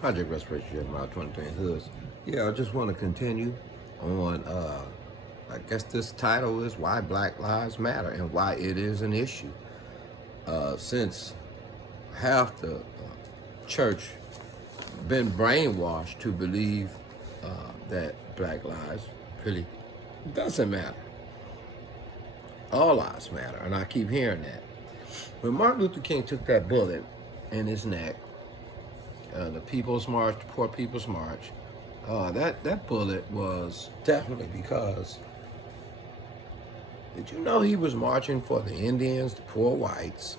Project Restoration Jeremiah 23 Hoods. Yeah, I just want to continue on, I guess this title is Why Black Lives Matter and why it is an issue. Since half the church been brainwashed to believe that black lives really doesn't matter. All lives matter, and I keep hearing that. When Martin Luther King took that bullet in his neck, the People's March, the Poor People's March, that bullet was definitely because, did you know he was marching for the Indians, the poor whites?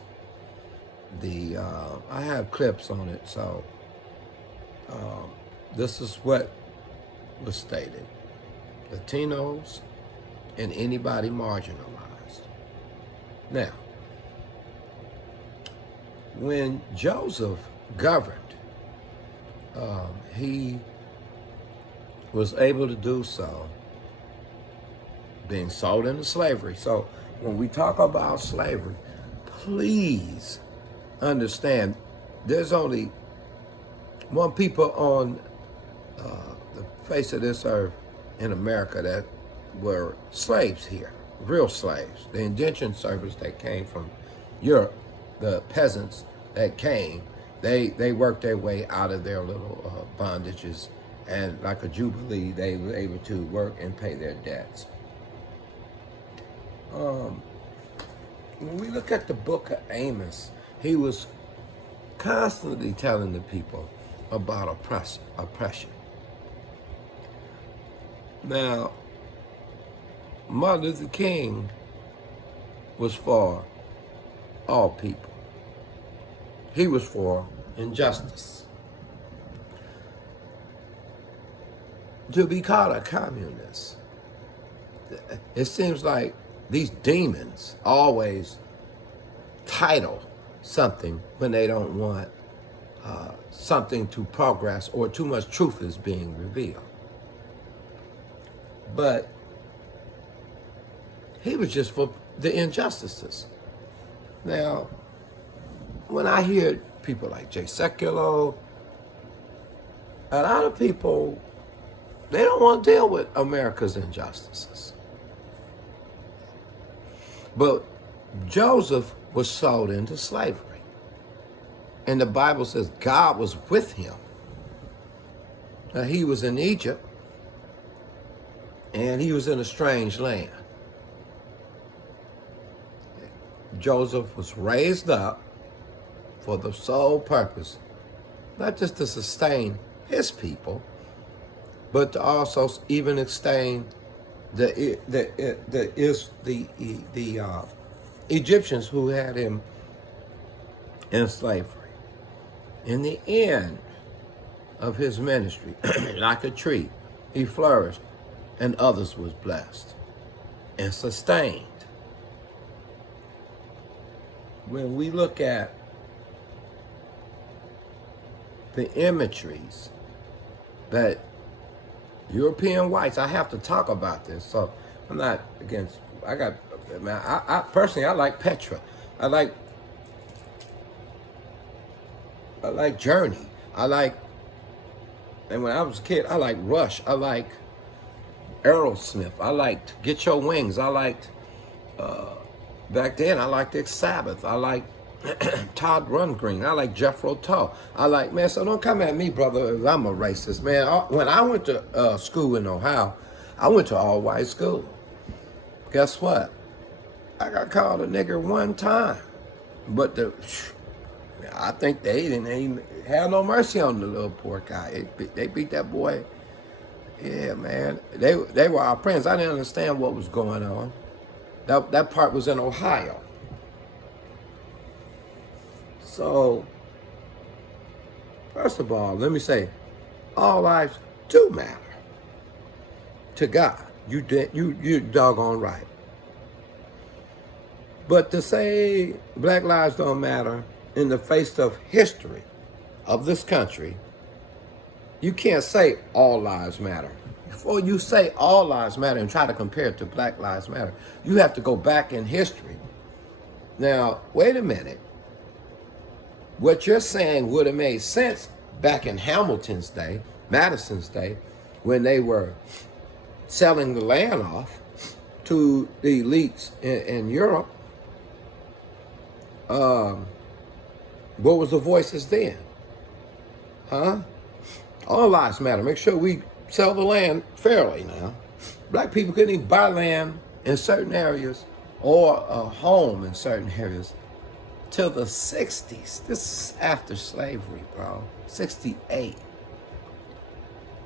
I have clips on it, so this is what was stated. Latinos and anybody marginalized. Now, when Joseph governed, he was able to do so being sold into slavery. So when we talk about slavery, please understand there's only one people on the face of this earth in America that were slaves here, real slaves. The indentured servants that came from Europe, the peasants that came, they worked their way out of their little bondages, and like a jubilee, they were able to work and pay their debts. When we look at the book of Amos, he was constantly telling the people about oppression. Now, Martin Luther King was for all people. He was for injustice. To be called a communist, it seems like these demons always title something when they don't want something to progress or too much truth is being revealed. But he was just for the injustices. Now, when I hear people like Jay Sekulow, a lot of people, they don't want to deal with America's injustices. But Joseph was sold into slavery. And the Bible says God was with him. Now, he was in Egypt, and he was in a strange land. Joseph was raised up for the sole purpose, not just to sustain his people, but to also even sustain the Egyptians who had him in slavery. In the end of his ministry, like a tree, he flourished, and others was blessed and sustained. When we look at the imageries that European whites, I have to talk about this, so I'm not against, I personally, I like Petra. I like Journey. And when I was a kid, I liked Rush. I liked Aerosmith. I liked Get Your Wings. I liked, back then, I liked Sabbath. I liked Todd Rundgren. I like Jethro Tull. Man, so don't come at me, brother, if I'm a racist, man. When I went to school in Ohio, I went to all-white school. Guess what? I got called a nigger one time. But I think they didn't even have no mercy on the little poor guy. They beat that boy. Yeah, man. They were our friends. I didn't understand what was going on. That part was in Ohio. So, first of all, let me say, all lives do matter to God. You doggone right. But to say black lives don't matter in the face of history of this country, you can't say all lives matter. Before you say all lives matter and try to compare it to Black Lives Matter, you have to go back in history. Now, wait a minute. What you're saying would have made sense back in Hamilton's day, Madison's day, when they were selling the land off to the elites in Europe, what was the voices then? Huh? All lives matter. Make sure we sell the land fairly now. Black people couldn't even buy land in certain areas or a home in certain areas till the 60s. This is after slavery, bro. 68.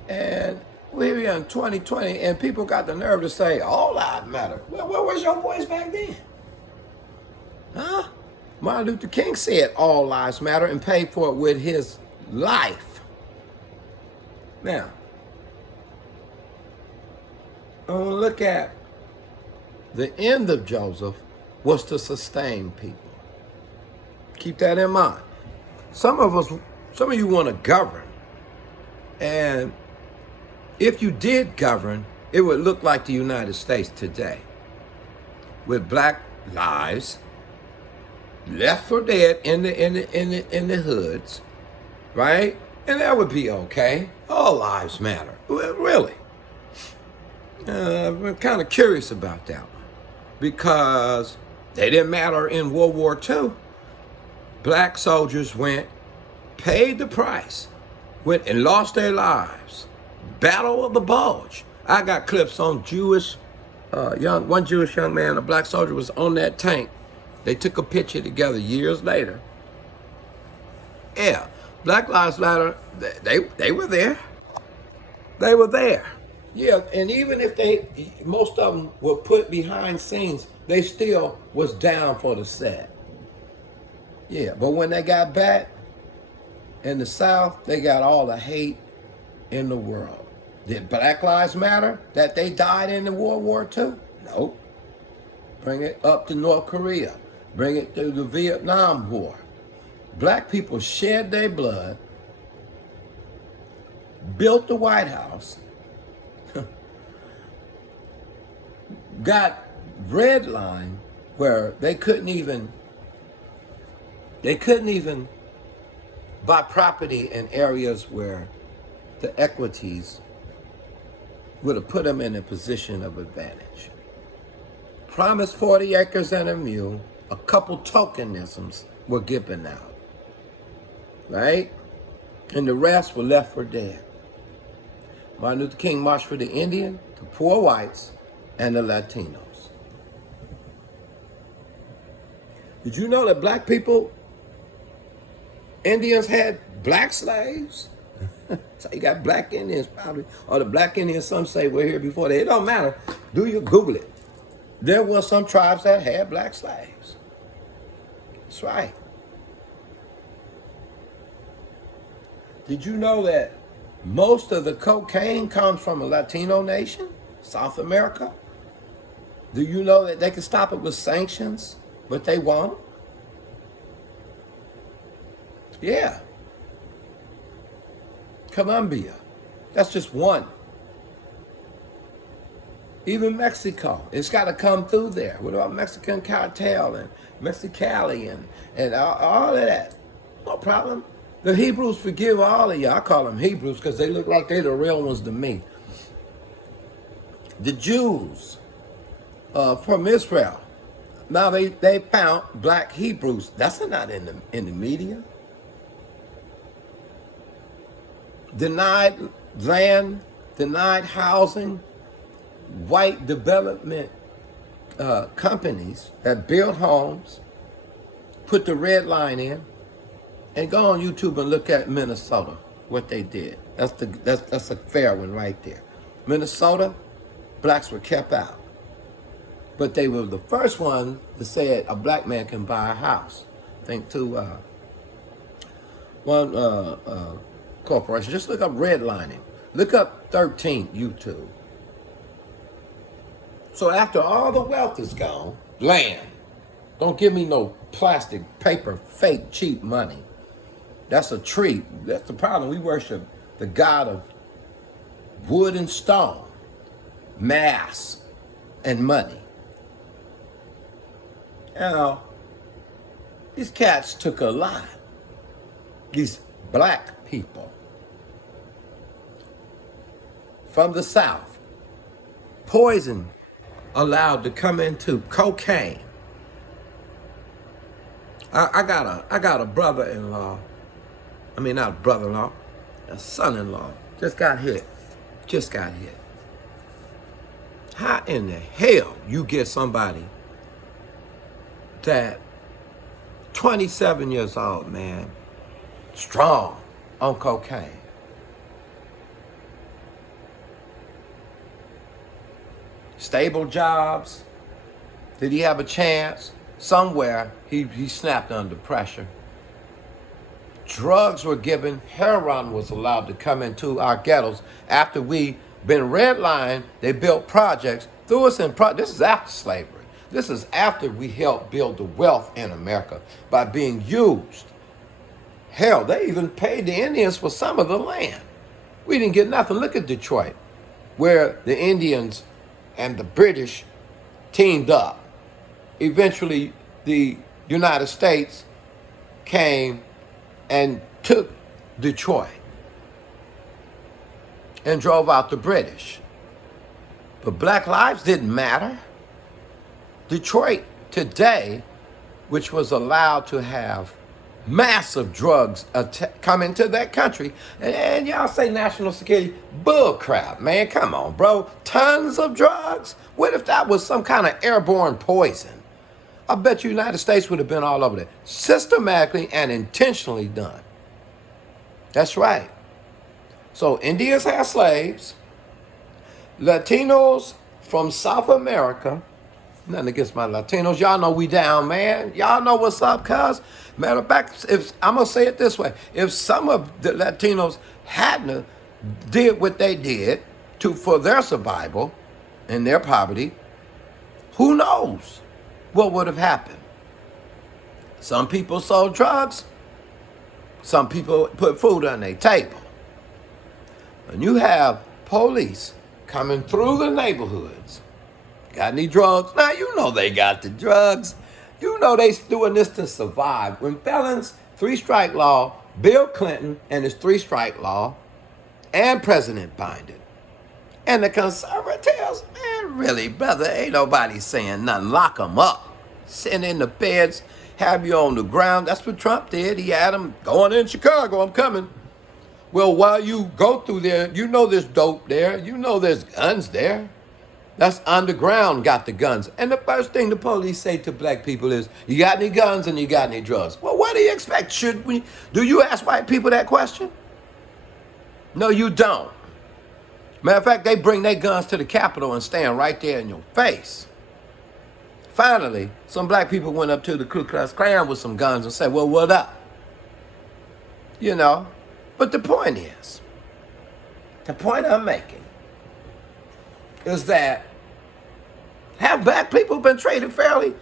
And we're in 2020, and people got the nerve to say, all lives matter. Well, where was your voice back then? Huh? Martin Luther King said all lives matter and paid for it with his life. Now, I want to look at the end of Joseph was to sustain people. Keep that in mind. Some of you want to govern. And if you did govern, it would look like the United States today, with black lives left for dead in the hoods, right? And that would be okay. All lives matter. Really. I'm kind of curious about that one because they didn't matter in World War II. Black soldiers went, paid the price, went and lost their lives. Battle of the Bulge. I got clips on one Jewish young man, a black soldier, was on that tank. They took a picture together years later. Yeah, Black Lives Matter, they were there. They were there. Yeah, and even if most of them were put behind scenes, they still was down for the set. Yeah, but when they got back in the South, they got all the hate in the world. Did Black Lives Matter that they died in the World War II? Nope. Bring it up to North Korea. Bring it to the Vietnam War. Black people shed their blood, built the White House, got redlined where they couldn't even buy property in areas where the equities would have put them in a position of advantage. Promised 40 acres and a mule, a couple tokenisms were given out, right? And the rest were left for dead. Martin Luther King marched for the Indian, the poor whites, and the Latinos. Did you know that black people, Indians had black slaves? So you got black Indians probably, or the black Indians, some say were here before. It don't matter. Do you Google it? There were some tribes that had black slaves. That's right. Did you know that most of the cocaine comes from a Latino nation, South America? Do you know that they can stop it with sanctions, but they won't? Yeah. Colombia. That's just one. Even Mexico. It's got to come through there. What about Mexican cartel and Mexicali and all of that? No problem. The Hebrews forgive all of you. I call them Hebrews because they look like they're the real ones to me. The Jews from Israel. Now they found black Hebrews. That's not in the media. Denied land, denied housing, white development companies that build homes, put the red line in, and go on YouTube and look at Minnesota, what they did. That's a fair one right there. Minnesota, blacks were kept out. But they were the first one that said a black man can buy a house. Think to one corporation. Just look up redlining. Look up 13 YouTube. So after all the wealth is gone, land. Don't give me no plastic, paper, fake, cheap money. That's a tree. That's the problem. We worship the God of wood and stone, mass, and money. Now, these cats took a lot. These black people from the South, poison allowed to come into cocaine. I got a brother-in-law. I mean, not a brother-in-law, a son-in-law. Just got hit. Just got hit. How in the hell you get somebody that 27 years old, man, strong on cocaine? Stable jobs. Did he have a chance? Somewhere he snapped under pressure. Drugs were given. Heroin was allowed to come into our ghettos after we been redlined. They built projects, threw us in. This is after slavery. This is after we helped build the wealth in America by being used. Hell, they even paid the Indians for some of the land. We didn't get nothing. Look at Detroit, where the Indians and the British teamed up. Eventually, the United States came and took Detroit and drove out the British. But black lives didn't matter. Detroit today, which was allowed to have massive drugs come into that country, and y'all say national security, bull crap, man, come on, bro. Tons of drugs? What if that was some kind of airborne poison? I bet you the United States would have been all over that. Systematically and intentionally done. That's right. So Indians had slaves. Latinos from South America. Nothing against my Latinos. Y'all know we down, man. Y'all know what's up, cuz. Matter of fact, I'm going to say it this way. If some of the Latinos hadn't did what they did for their survival and their poverty, who knows what would have happened? Some people sold drugs. Some people put food on their table. When you have police coming through the neighborhoods, got any drugs? Now, you know they got the drugs. You know they doing this to survive. When felons, 3-strike law, Bill Clinton and his 3-strike law, and President Biden, and the conservatives, man, really, brother, ain't nobody saying nothing. Lock them up. Sitting in the beds, have you on the ground. That's what Trump did. He had them going in Chicago, I'm coming. Well, while you go through there, you know there's dope there. You know there's guns there. That's underground got the guns. And the first thing the police say to black people is, you got any guns and you got any drugs? Well, what do you expect? Do you ask white people that question? No, you don't. Matter of fact, they bring their guns to the Capitol and stand right there in your face. Finally, some black people went up to the Ku Klux Klan with some guns and said, well, what up? You know, but the point I'm making is that have black people been treated fairly?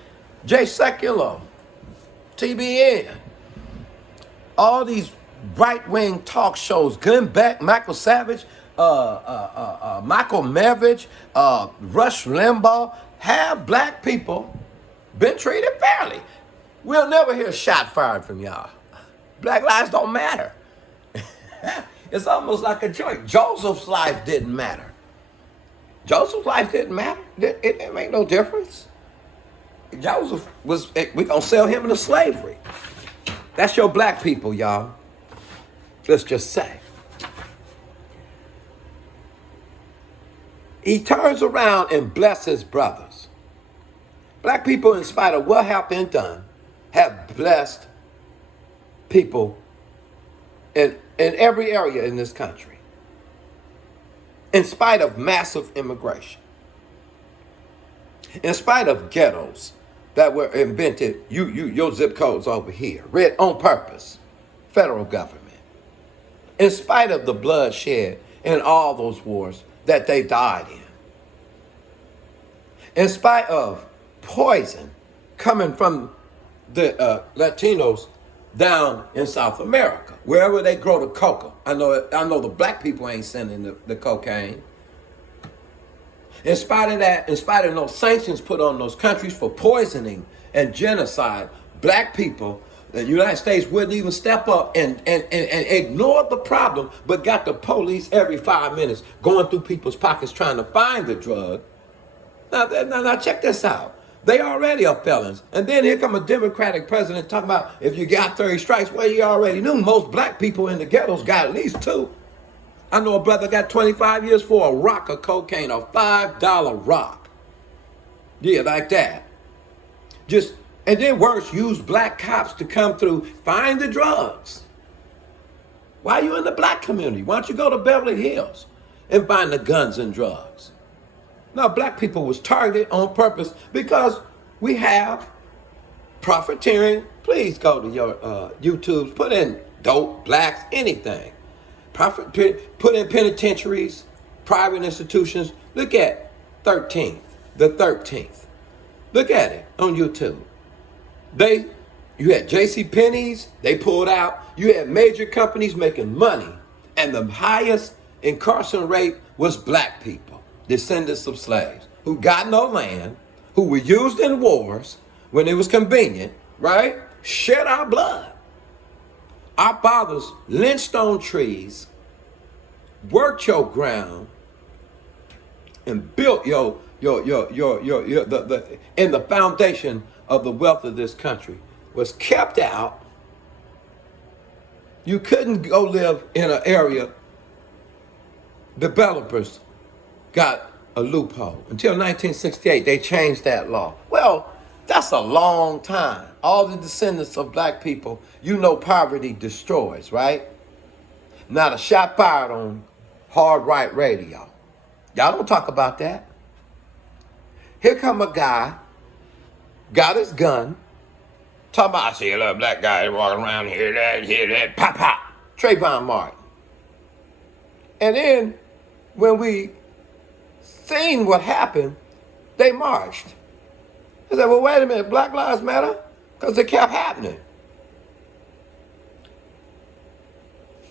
Jay Sekulow, TBN, all these right-wing talk shows, Glenn Beck, Michael Savage, Michael Mavich, Rush Limbaugh, have black people been treated fairly? We'll never hear a shot fired from y'all. Black lives don't matter. It's almost like a joke. Joseph's life didn't matter. Joseph's life didn't matter. It didn't make no difference. Joseph we're going to sell him into slavery. That's your black people, y'all. Let's just say. He turns around and blesses his brothers. Black people, in spite of what have been done, have blessed people in every area in this country. In spite of massive immigration. In spite of ghettos that were invented, your zip code's over here, read on purpose, federal government. In spite of the bloodshed in all those wars that they died in spite of poison coming from the Latinos down in South America, wherever they grow the coca. I know the black people ain't sending the cocaine. In spite of that, in spite of those sanctions put on those countries for poisoning and genocide, black people The United States wouldn't even step up and ignore the problem, but got the police every 5 minutes going through people's pockets trying to find the drug. Now check this out. They already are felons. And then here come a Democratic president talking about if you got 30 strikes. Well, you already knew most black people in the ghettos got at least 2. I know a brother got 25 years for a rock of cocaine, a $5 rock. Yeah, like that. And then worse, use black cops to come through, find the drugs. Why are you in the black community? Why don't you go to Beverly Hills and find the guns and drugs? Now, black people was targeted on purpose because we have profiteering. Please go to your YouTubes, put in dope, blacks, anything. Put in penitentiaries, private institutions. Look at the 13th. Look at it on YouTube. You had J.C. Penney's, they pulled out. You had major companies making money. And the highest incarceration rate was black people, descendants of slaves, who got no land, who were used in wars when it was convenient, right? Shed our blood. Our fathers lynched on trees, worked your ground, and built and the foundation of the wealth of this country was kept out. You couldn't go live in an area. Developers got a loophole. Until 1968, they changed that law. Well, that's a long time. All the descendants of black people, you know poverty destroys, right? Not a shot fired on Hard Right Radio. Y'all don't talk about that. Here come a guy, got his gun, talking about, I see a little black guy walking around here, that, pop, pop, Trayvon Martin. And then when we seen what happened, they marched. They said, well, wait a minute, Black Lives Matter? Because it kept happening.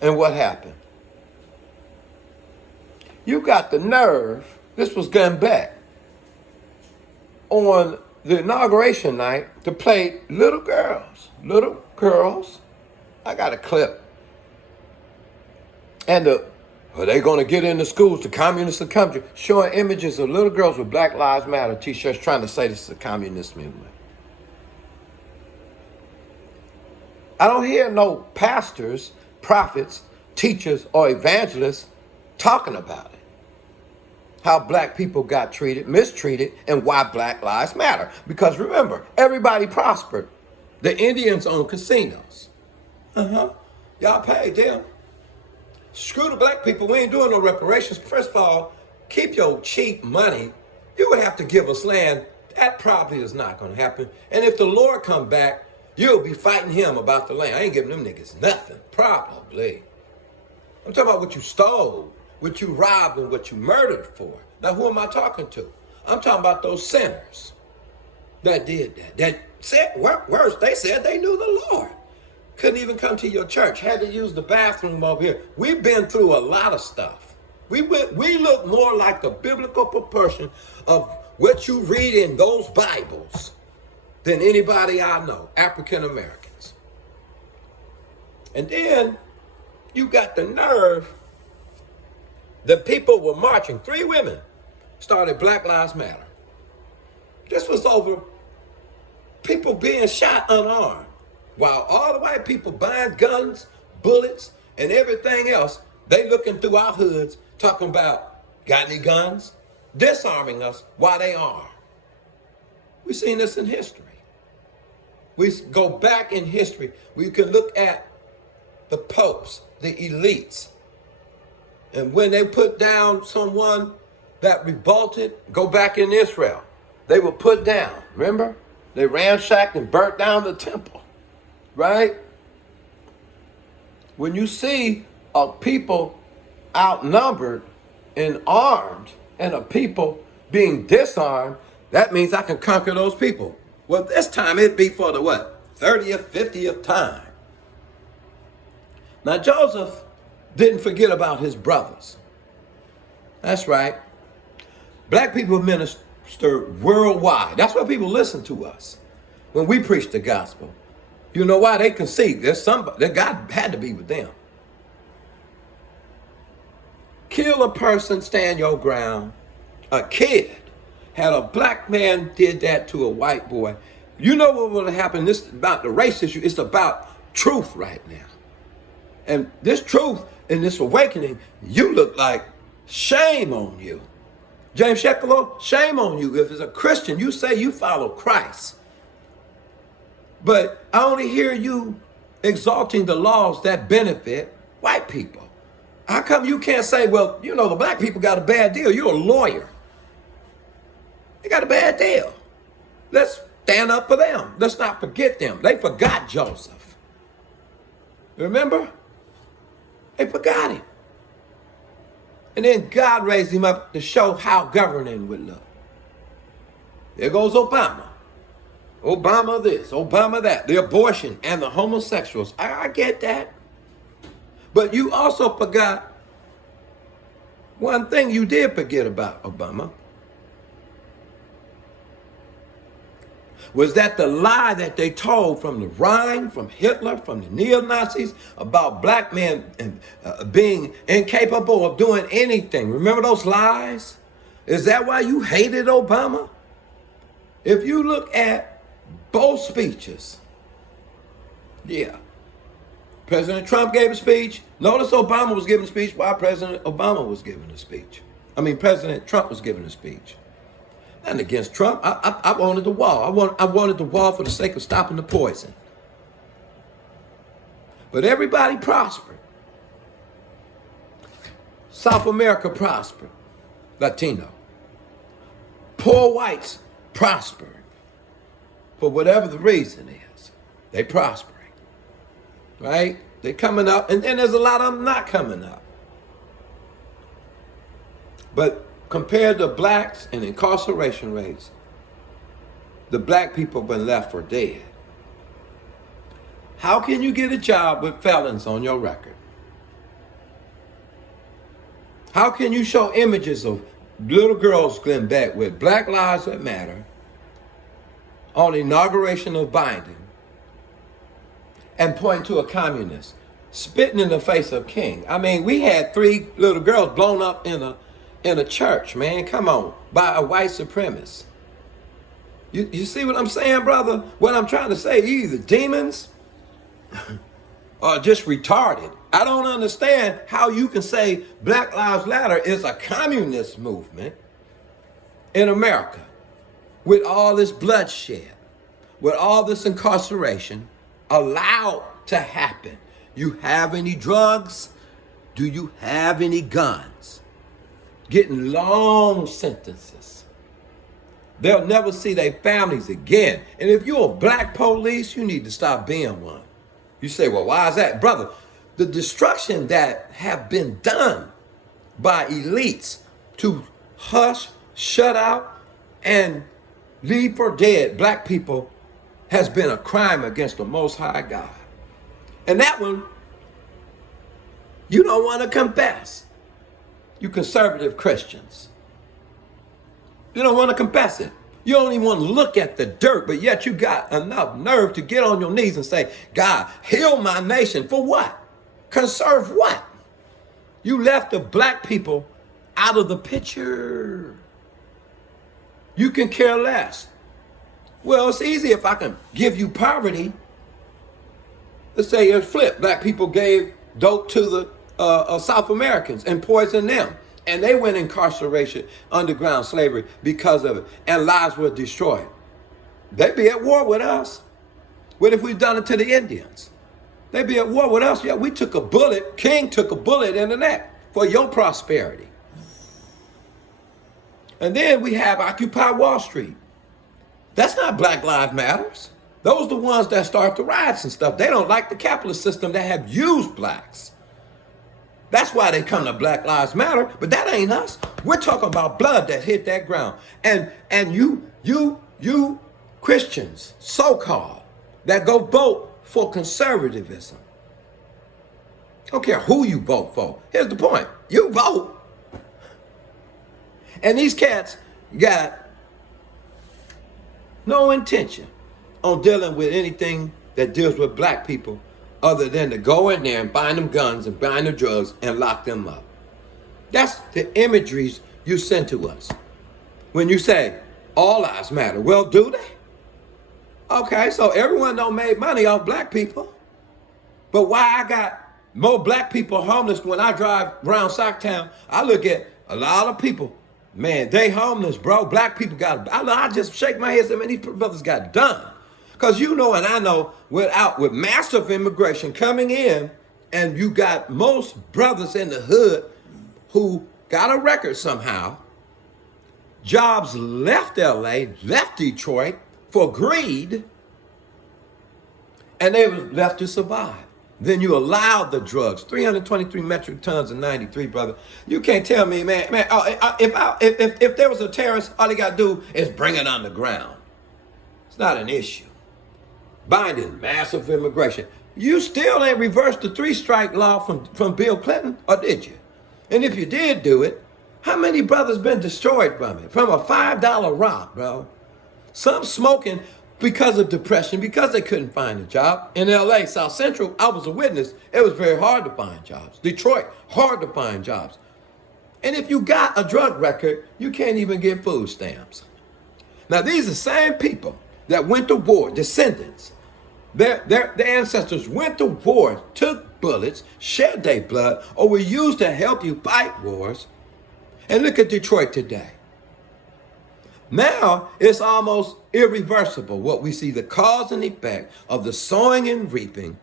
And what happened? You got the nerve, this was Gun Beck, on the inauguration night to play little girls. I got a clip. And are they going to get in the schools? The communists are coming, showing images of little girls with Black Lives Matter t-shirts trying to say this is a communist movement. I don't hear no pastors, prophets, teachers, or evangelists talking about it. How black people got treated, mistreated, and why Black Lives Matter. Because remember, everybody prospered. The Indians own casinos. Y'all paid them. Screw the black people, we ain't doing no reparations. First of all, keep your cheap money. You would have to give us land. That probably is not going to happen. And if the Lord come back, you'll be fighting him about the land. I ain't giving them niggas nothing, probably. I'm talking about what you stole, what you robbed, and what you murdered for. Now, who am I talking to? I'm talking about those sinners that did that. That said, worse, they said they knew the Lord. Couldn't even come to your church. Had to use the bathroom over here. We've been through a lot of stuff. We look more like the biblical proportion of what you read in those Bibles than anybody I know, African Americans. And then you got the nerve. The people were marching. 3 women started Black Lives Matter. This was over people being shot unarmed. While all the white people buying guns, bullets, and everything else, they looking through our hoods talking about, got any guns? Disarming us while they armed. We've seen this in history. We go back in history. We can look at the popes, the elites. And when they put down someone that revolted, go back in Israel. They were put down, remember? They ransacked and burnt down the temple. Right? When you see a people outnumbered and armed and a people being disarmed, that means I can conquer those people. Well, this time it'd be for the what? 30th, 50th time. Now, Joseph didn't forget about his brothers. That's right. Black people minister worldwide. That's why people listen to us when we preach the gospel. You know why? They can see there's somebody, that God had to be with them. Kill a person, stand your ground. A kid had a black man did that to a white boy. You know what will happen? This is about the race issue. It's about truth right now. And this truth and this awakening, you look like shame on you. James Shekelo, shame on you. If as a Christian, you say you follow Christ. But I only hear you exalting the laws that benefit white people. How come you can't say, well, you know, the black people got a bad deal? You're a lawyer. They got a bad deal. Let's stand up for them. Let's not forget them. They forgot Joseph. Remember? They forgot him. And then God raised him up to show how governing would look. There goes Obama. Obama this, Obama that, the abortion and the homosexuals. I get that. But you also forgot one thing you did forget about Obama. Was that the lie that they told from the Rhine, from Hitler, from the neo-Nazis about black men and being incapable of doing anything. Remember those lies? Is that why you hated Obama? If you look at both speeches, yeah. President Trump gave a speech. Notice Obama was giving a speech while President Obama was giving a speech. President Trump was giving a speech. Not against Trump. I wanted the wall. I wanted the wall for the sake of stopping the poison. But everybody prospered. South America prospered. Latino. Poor whites prospered. For whatever the reason is, they prospering. Right? They're coming up, and then there's a lot of them not coming up. But compared to blacks and incarceration rates, the black people have been left for dead. How can you get a job with felons on your record? How can you show images of little girls going back with Black Lives That Matter on the inauguration of Biden and point to a communist spitting in the face of King? We had 3 little girls blown up in a church, man. Come on, by a white supremacist. You see what I'm saying, brother? What I'm trying to say, either demons or just retarded. I don't understand how you can say Black Lives Matter is a communist movement in America with all this bloodshed, with all this incarceration allowed to happen. You have any drugs? Do you have any guns? Getting long sentences. They'll never see their families again. And if you're a black police, you need to stop being one. You say, well, why is that? Brother, the destruction that have been done by elites to hush, shut out, and leave for dead black people has been a crime against the Most High God. And that one, you don't want to confess. You conservative Christians. You don't want to confess it. You don't even want to look at the dirt, but yet you got enough nerve to get on your knees and say, God, heal my nation. For what? Conserve what? You left the black people out of the picture. You can care less. Well, it's easy if I can give you poverty. Let's say it's flipped. Black people gave dope to the South Americans and poisoned them. And they went incarceration, underground slavery because of it. And lives were destroyed. They'd be at war with us. What if we'd done it to the Indians? They'd be at war with us. Yeah, we took a bullet. King took a bullet in the neck for your prosperity. And then we have Occupy Wall Street. That's not Black Lives Matters. Those are the ones that start the riots and stuff. They don't like the capitalist system that have used blacks. That's why they come to Black Lives Matter, but that ain't us. We're talking about blood that hit that ground. And you Christians, so-called, that go vote for conservatism. Don't care who you vote for. Here's the point. You vote. And these cats got no intention on dealing with anything that deals with black people other than to go in there and buy them guns and buy them drugs and lock them up. That's the imageries you send to us. When you say, all lives matter. Well, do they? Okay, so everyone don't make money off black people. But why I got more black people homeless when I drive around Socktown, I look at a lot of people, man, they homeless, bro. Black people I just shake my head and say, man, these brothers got done. Because you know and I know, with massive immigration coming in, and you got most brothers in the hood who got a record somehow, jobs left LA, left Detroit for greed, and they were left to survive. Then you allowed the drugs, 323 metric tons in 93, brother. You can't tell me, man, if there was a terrorist, all they got to do is bring it underground. It's not an issue. Binding massive immigration. You still ain't reversed the 3-strike law from Bill Clinton, or did you? And if you did do it, how many brothers been destroyed from it? From a $5 rock, bro. Some smoking because of depression, because they couldn't find a job. In LA, South Central, I was a witness. It was very hard to find jobs. Detroit, hard to find jobs. And if you got a drug record, you can't even get food stamps. Now, these are the same people that went to war, descendants. Their ancestors went to war, took bullets, shed their blood, or were used to help you fight wars. And look at Detroit today. Now, it's almost irreversible what we see, the cause and effect of the sowing and reaping.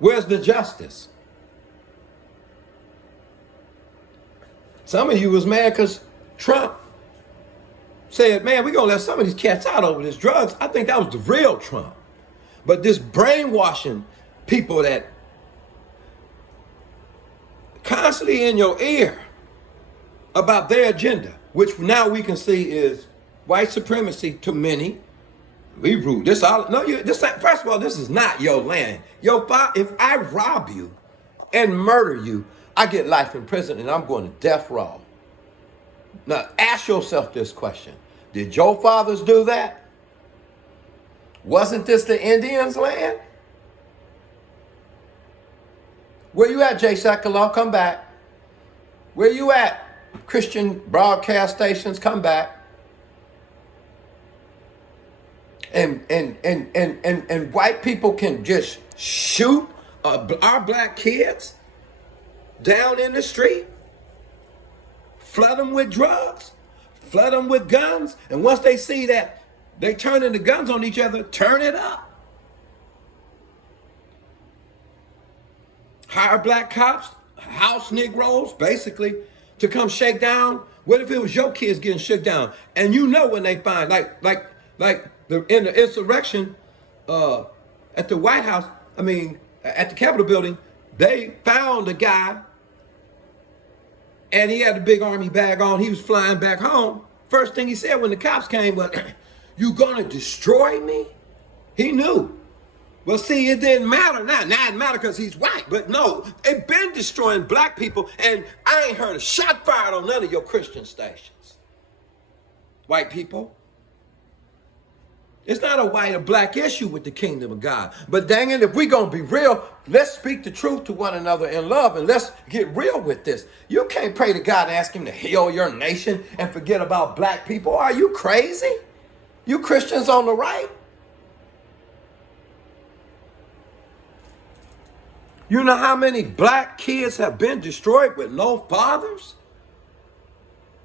Where's the justice? Some of you was mad because Trump said, man, we're going to let some of these cats out over this drugs. I think that was the real Trump. But this brainwashing people that constantly in your ear about their agenda, which now we can see is white supremacy to many. We rule this all. No, first of all, this is not your land. If I rob you and murder you, I get life in prison and I'm going to death row. Now ask yourself this question. Did your fathers do that? Wasn't this the Indians' land? Where you at, Jay Sekulow? Come back. Where you at? Christian broadcast stations, come back. And white people can just shoot our black kids down in the street, flood them with drugs, flood them with guns, and once they see that they turning the guns on each other, turn it up. Hire black cops, house Negroes, basically, to come shake down. What if it was your kids getting shook down? And you know when they find, in the insurrection at the White House, at the Capitol building, they found a guy and he had a big army bag on. He was flying back home. First thing he said when the cops came was, you gonna destroy me? He knew. Well, see, it didn't matter now. Now it matters because he's white. But no, they've been destroying black people, and I ain't heard a shot fired on none of your Christian stations. White people. It's not a white or black issue with the kingdom of God. But dang it, if we're going to be real, let's speak the truth to one another in love, and let's get real with this. You can't pray to God and ask him to heal your nation and forget about black people. Are you crazy? You Christians on the right? You know how many black kids have been destroyed with no fathers?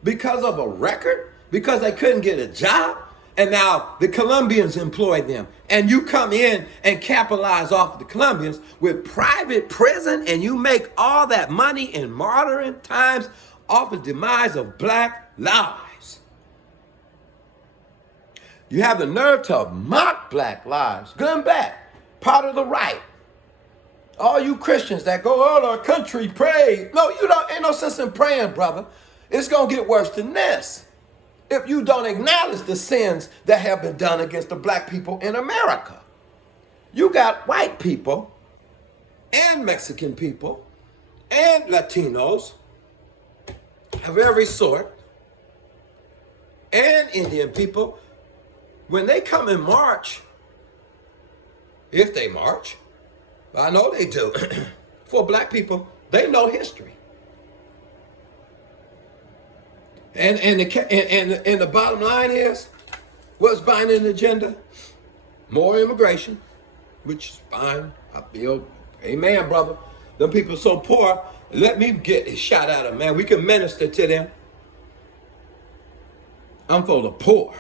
Because of a record? Because they couldn't get a job? And now the Colombians employ them. And you come in and capitalize off of the Colombians with private prison, and you make all that money in martyring times off the demise of black lives. You have the nerve to mock black lives. Good and bad. Part of the right. All you Christians that go, oh, our country, pray. No, you don't. Ain't no sense in praying, brother. It's going to get worse than this if you don't acknowledge the sins that have been done against the black people in America. You got white people and Mexican people and Latinos of every sort and Indian people when they come and march, if they march, I know they do, for black people, they know history. And the bottom line is, what's Biden's agenda? More immigration, which is fine. I feel, amen, brother. Them people so poor, let me get a shot at them, man. We can minister to them. I'm for the poor.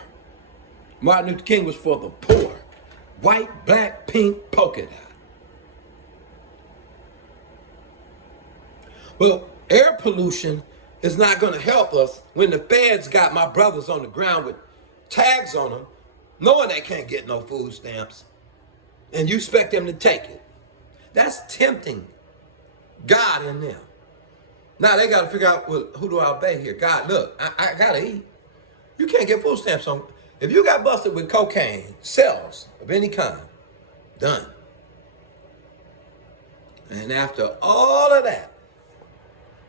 Martin Luther King was for the poor. White, black, pink, polka dot. Well, air pollution is not going to help us when the feds got my brothers on the ground with tags on them, knowing they can't get no food stamps, and you expect them to take it. That's tempting God in them. Now they got to figure out, well, who do I obey here? God, look, I got to eat. You can't get food stamps on. If you got busted with cocaine, cells of any kind, done. And after all of that,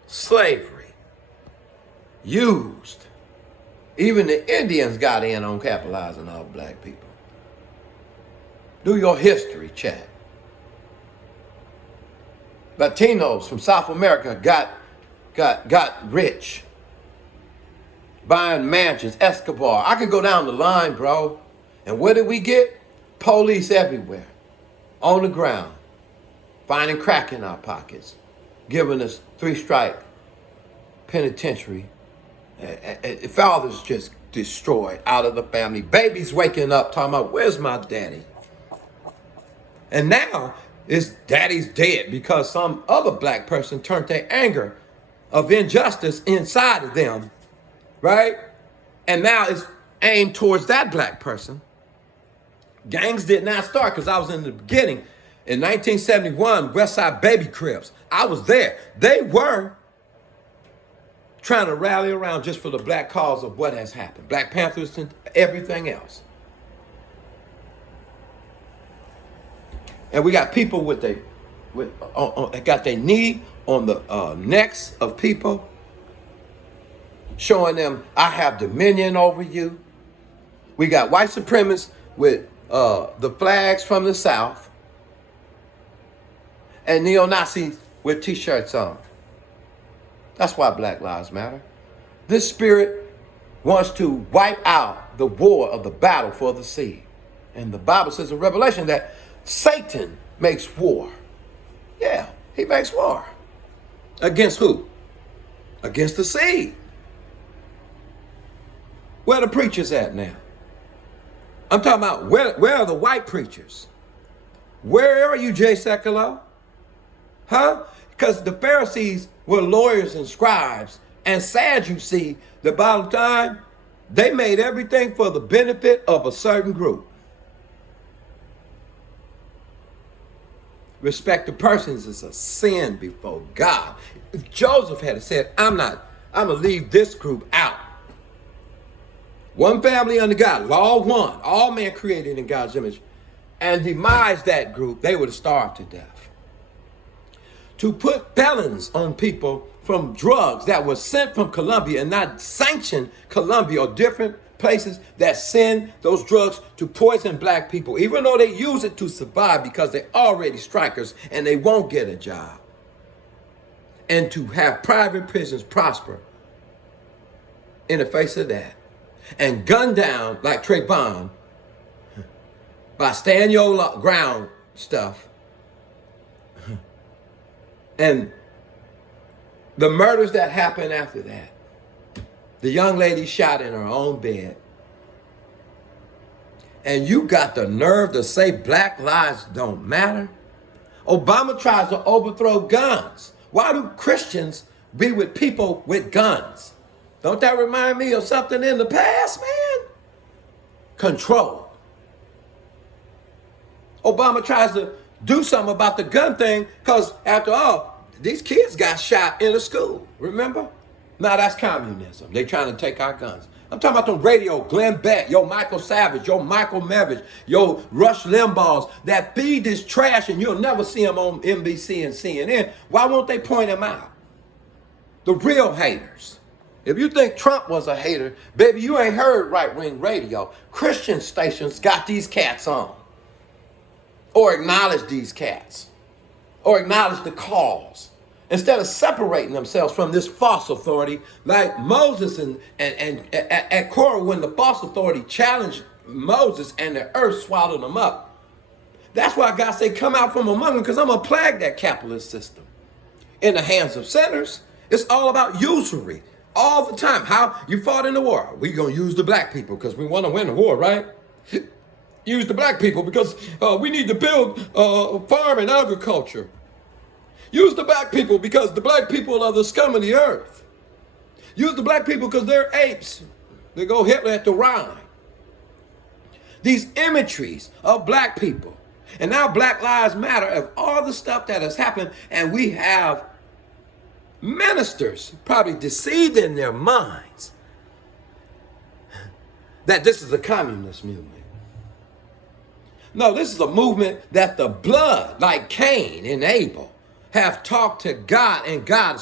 slavery, used. Even the Indians got in on capitalizing off black people. Do your history check. Latinos from South America got rich. Buying mansions, Escobar. I could go down the line, bro. And what did we get? Police everywhere. On the ground. Finding crack in our pockets. Giving us 3-strike penitentiary. Fathers just destroyed out of the family. Babies waking up talking about, where's my daddy? And now it's daddy's dead because some other black person turned their anger of injustice inside of them, right? And now it's aimed towards that black person. Gangs did not start because I was in the beginning. In 1971, Westside Baby Crips, I was there. They were trying to rally around just for the black cause of what has happened. Black Panthers and everything else. And we got people got their knee on the necks of people, showing them, I have dominion over you. We got white supremacists with the flags from the South, and neo-Nazis with t-shirts on. That's why Black Lives Matter. This spirit wants to wipe out the war of the battle for the seed. And the Bible says in Revelation that Satan makes war. Yeah, he makes war. Against who? Against the seed. Where are the preachers at now? I'm talking about where are the white preachers? Where are you, Jay Sekulow? Huh? Because the Pharisees were lawyers and scribes. And Sadducees, the bottom time, they made everything for the benefit of a certain group. Respect of persons is a sin before God. If Joseph had said, I'm going to leave this group out. One family under God, law one, all men created in God's image, and demise that group, they would have starved to death. To put felons on people from drugs that were sent from Colombia and not sanctioned Colombia or different places that send those drugs to poison black people, even though they use it to survive because they're already strikers and they won't get a job. And to have private prisons prosper in the face of that. And gun down like Trayvon by stand your ground stuff. And the murders that happened after that. The young lady shot in her own bed. And you got the nerve to say black lives don't matter? Obama tries to overthrow guns. Why do Christians be with people with guns? Don't that remind me of something in the past, man? Control. Obama tries to do something about the gun thing because, after all, these kids got shot in a school, remember? Now that's communism. They trying to take our guns. I'm talking about the radio, Glenn Beck, yo Michael Savage, yo Michael Mevich, yo Rush Limbaughs that feed this trash and you'll never see them on NBC and CNN. Why won't they point them out? The real haters. If you think Trump was a hater, baby, you ain't heard right-wing radio. Christian stations got these cats on, or acknowledge these cats, or acknowledge the cause, instead of separating themselves from this false authority, like Moses and at Korah, when the false authority challenged Moses and the earth swallowed them up. That's why God said, come out from among them, because I'm going to plague that capitalist system in the hands of sinners. It's all about usury all the time. How you fought in the war. We're going to use the black people because we want to win the war, right? Use the black people because we need to build farm and agriculture. Use the black people because the black people are the scum of the earth. Use the black people because they're apes. They go Hitler at the Rhine. These imageries of black people. And now Black Lives Matter, of all the stuff that has happened, and we have ministers probably deceived in their minds that this is a communist movement. No, this is a movement that the blood, like Cain and Abel, have talked to God, and God